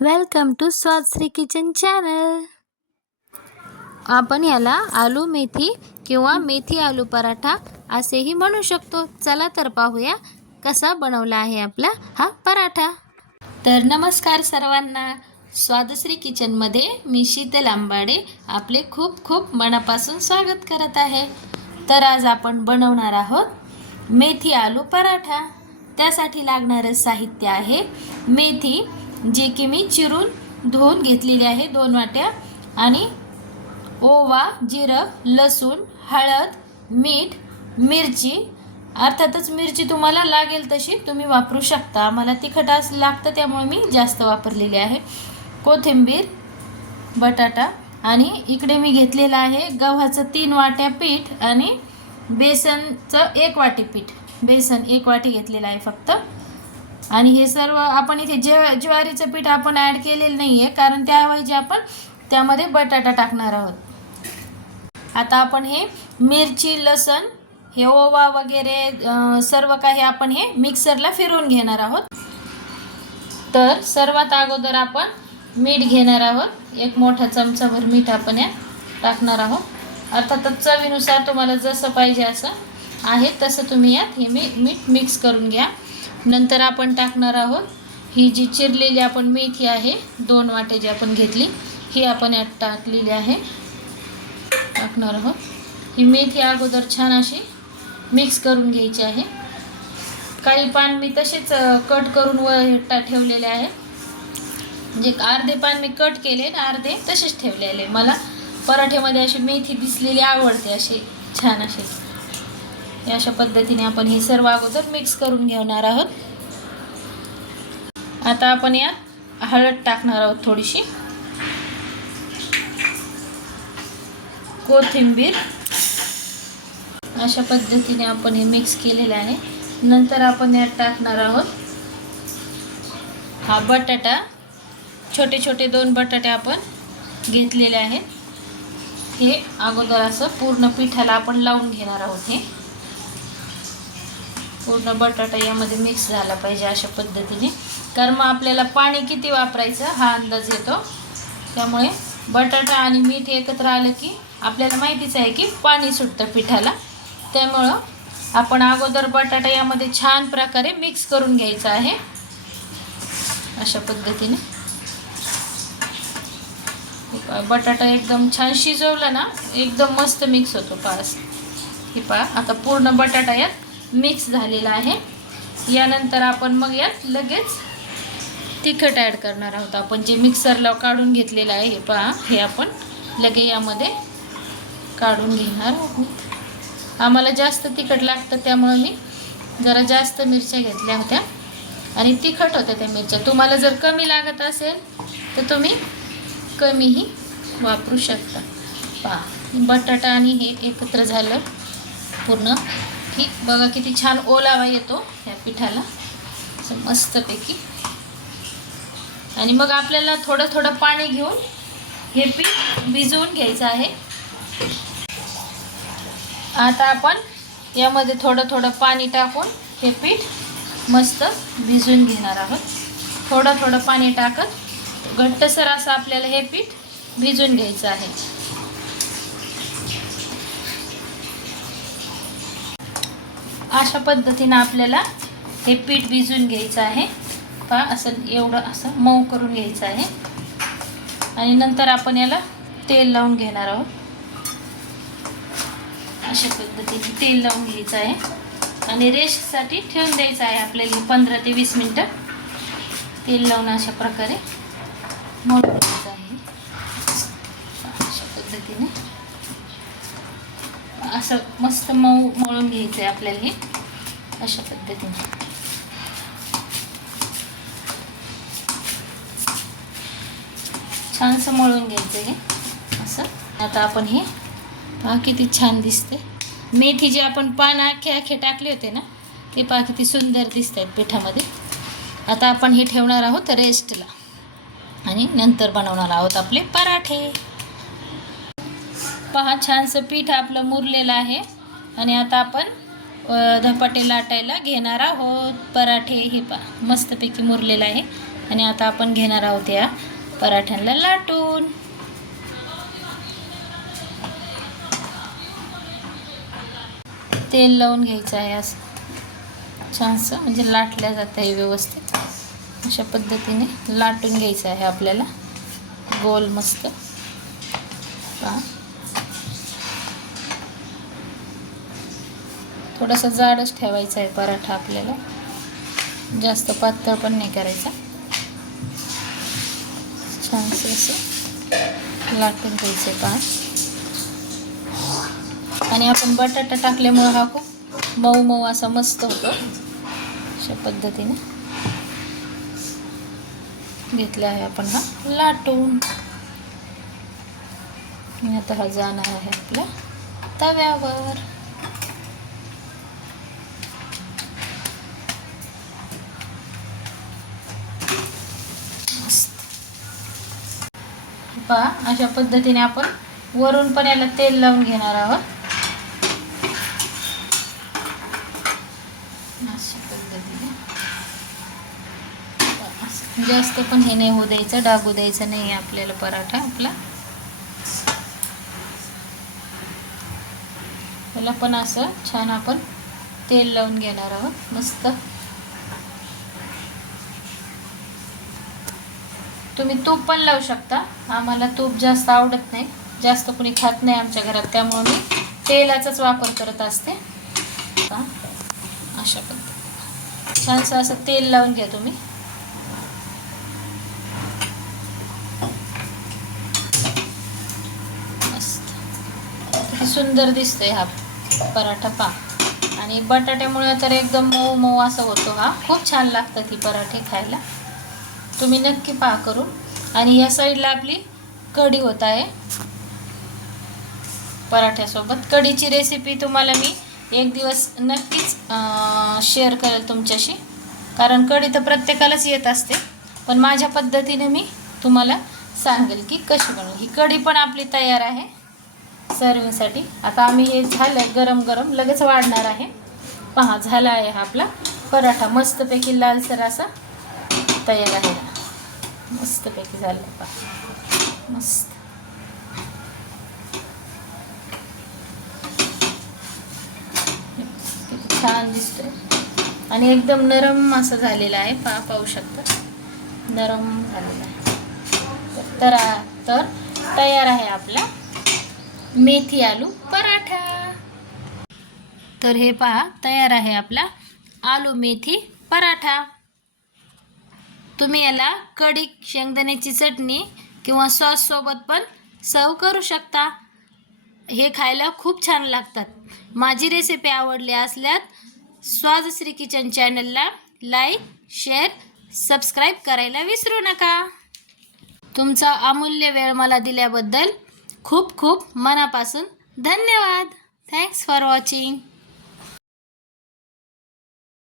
Welcome to Swadshree kitchen channel. आपण याला आलू मेथी किंवा मेथी आलू पराठा असेही म्हणू शकतो। चला तर पाहूया कसा बनवला आहे आपला हा पराठा। तर नमस्कार सर्वांना, स्वादश्री किचनमध्ये मी शीतल आंबाडे आपले खूप खूप मनापासून स्वागत करत आहे। तर आज आपण बनवणार आहोत मेथी आलू पराठा। त्यासाठी लागणारे साहित्य आहे मेथी, जे की मी चिरून धुवून घेतलेली आहे 2 वाट्या, आणि ओवा, जिरं, लसूण, हळद, मीठ, मिरची। अर्थातच मिरची तुम्हाला लागेल तशी तुम्ही वापरू शकता। मला तिखट लागतं त्यामुळे मी जास्त वापरलेली आहे। कोथिंबीर, बटाटा, आणि इकडे मी घेतलेलं आहे गव्हाचं 3 वाट्या पीठ आणि बेसनचं 1 वाटी पीठ। बेसन 1 वाटी घेतलेलं आहे फक्त। आणि हे सर्व आपण इथे ज्वारीचं पीठ आपण ॲड केलेलं नाही आहे, कारण त्याऐवजी आपण त्यामध्ये बटाटा टाकणार आहोत। आता आपण हे मिरची, लसूण, हे ओवा वगैरे सर्व काही आपण हे मिक्सरला फिरवून घेणार आहोत। तर सर्वात अगोदर आपण मीठ घेणार आहोत। 1 मोठा चमचाभर मीठ आपण यात टाकणार आहोत। अर्थातच चवीनुसार तुम्हाला जसं पाहिजे असं आहे तसं तुम्ही यात हे मीठ मिक्स करून घ्या। नंतर आपण टाकणार आहोत ही जी चिरलेली आपण मेथी आहे 2 वाटे जी आपण घेतली, ही आपण यात टाकलेली आहे, टाकणार आहोत। ही मेथी अगोदर छान अशी मिक्स करून घ्यायची आहे। काही पान मी तसेच कट करून ठेवलेले आहे, म्हणजे अर्धे पान मी कट केले आणि अर्धे तसेच ठेवलेले। मला पराठ्यामध्ये अशी मेथी दिसलेली आवडते, अशी छान अशी। अशा पद्धतीने आपण हे सर्व अगोदर मिक्स करून घेणार आहोत। आता आपण यात हळद टाकणार आहोत थोडीशी, कोथिंबीर। अशा पद्धतीने आपण हे मिक्स केलेले आहे। नंतर आपण यात टाकणार आहोत हा बटाटा। छोटे छोटे 2 बटाटे आपण घेतलेले आहेत। हे अगोदर असं पूर्ण पिठाला आपण लावून घेणार आहोत। हे पूर्ण बटाटा यामध्ये मिक्स झाला पाहिजे अशा पद्धतीने, कारण मग आपल्याला पाणी किती वापरायचं हा अंदाज येतो। त्यामुळे बटाटा आणि मीठ एकत्र आलं की आपल्याला माहितीच आहे की पाणी सुटतं पिठाला। त्यामुळं आपण अगोदर बटाटा यामध्ये छान प्रकारे मिक्स करून घ्यायचा आहे अशा पद्धतीने। बटाटा एकदम छान शिजवला ना एकदम मस्त मिक्स होतो। हे पहा आता पूर्ण बटाटा यात मिक्स झालेला आहे। यानंतर आपण मग यात लगेच तिखट ॲड करणार आहोत। आपण जे मिक्सरला काढून घेतलेलं आहे हे पहा, हे आपण लगे यामध्ये काढून घेणार आहोत। आम्हाला जास्त तिखट लागतं त्यामुळे मी जरा जास्त मिरच्या घेतल्या होत्या आणि तिखट होत्या त्या मिरच्या। तुम्हाला जर कमी लागत असेल तर तुम्ही कमीही वापरू शकता। पहा बटाटा आणि हे एकत्र झालं पूर्ण की बघा किती छान ओलावा येतो या पिठाला असं मस्तपैकी। आणि मग आपल्याला थोडं थोडं पाणी घेऊन हे पीठ भिजवून घ्यायचं आहे। आता आपण यामध्ये थोडं थोडं पाणी टाकून हे पीठ मस्त भिजवून घेणार आहोत। थोडं थोडं पाणी टाकत घट्टसर असं आपल्याला हे पीठ भिजवून घ्यायचं आहे। अशा पद्धतीने आपल्याला हे पीठ भिजवून घ्यायचं आहे। पहा असं एवढं असं मऊ करून घ्यायचं आहे। आणि नंतर आपण याला तेल लावून घेणार आहोत। अशा पद्धतीने तेल लावून घ्यायचं आहे आणि रेस्टसाठी ठेवून द्यायचं आहे आपल्याला 15 ते 20 मिनटं। तेल लावून अशा प्रकारे मळून घ्यायचं आहे। अशा पद्धतीने असं मस्त मळून घ्यायचं आहे आपल्याला हे अशा पद्धतीने। छानसं मळून घ्यायचं हे असं। आता आपण हे पहा किती छान दिसते। मेथी जे आपण पान आखे टाकले होते ना ते पहा किती सुंदर दिसत आहेत पिठामध्ये। आता आपण हे ठेवणार आहोत रेस्टला आणि नंतर बनवणार आहोत आपले पराठे। पहा छानसं पीठ आपलं मुरलेलं आहे आणि आता आपण धपाटे लाटायला घेणार आहोत पराठे। हे पहा मस्तपैकी मुरलेलं आहे। आणि आता आपण घेणार आहोत या पराठ्यांना लाटून. तेल लावून घ्यायचं आहे असं छानसं, म्हणजे लाटल्या जातं आहे व्यवस्थित. अशा पद्धतीने लाटून घ्यायचं आहे आपल्याला गोल मस्त. थोडासा जाडच ठेवायचा आहे पराठा आपल्याला, जास्त पातळ पण नाही करायचा. छानसं असं लाटून घ्यायचं पहा. आणि आपण बटाटा टाकल्यामुळं हा खूप मऊ मऊ असा मस्त होतो. अशा पद्धतीने घेतला आहे आपण हा लाटून. आणि आता हा जाणार आहे आपल्या तव्यावर. पहा अशा पद्धतीने आपण वरून पण याला तेल लावून घेणार आहोत. अशा पद्धतीने जास्त पण हे नाही होऊ द्यायचं, डागू द्यायचं नाही आपल्याला पराठा आपला. त्याला पण असं छान आपण तेल लावून घेणार आहोत मस्त. तुम्ही तूप पण लावू शकता. आम्हाला तूप जास्त आवडत नाही, जास्त कुणी खात नाही आमच्या घरात, त्यामुळे मी तेलाचाच वापर करत असते. अशा पद्धतीने छानसं असं तेल लावून घ्या तुम्ही. मस्त किती सुंदर दिसतोय हा पराठा पहा. आणि बटाट्यामुळे तर एकदम मऊ मऊ असं होतो हा. खूप छान लागतात ही पराठे खायला. तुम्ही नक्की पहा करून. आणि या साईडला आपली कढी होत आहे पराठ्यासोबत. कढीची रेसिपी तुम्हाला मी एक दिवस नक्कीच शेअर करेल तुमच्याशी, कारण कढी तर प्रत्येकालाच येत असते, पण माझ्या पद्धतीने मी तुम्हाला सांगेल की कशी बनवू. ही कढी पण आपली तयार आहे सर्विंगसाठी. आता आम्ही हे झालं गरम गरम लगेच वाढणार आहे. पहा झाला आहे हा आपला पराठा मस्तपैकी लालसर असा तयार आहे. मस्तपैकी झालं पहा मस्त. किती छान दिसतोय आणि एकदम नरम असं झालेलं आहे. पाहू शकता नरम झालेला आहे. तर तयार आहे आपला मेथी आलू पराठा. तर हे पहा तयार आहे आपला आलू मेथी पराठा. तुम्ही याला कढी, शेंगदाण्याची चटणी किंवा सॉस सोबत पण सर्व करू शकता. हे खायला खूप छान लागतात. माझी रेसिपी आवडली असल्यास स्वादश्री किचन चॅनलला लाईक, शेअर, सबस्क्राईब करायला विसरू नका. तुमचा अमूल्य वेळ मला दिल्याबद्दल खूप खूप मनापासून धन्यवाद. Thanks for watching.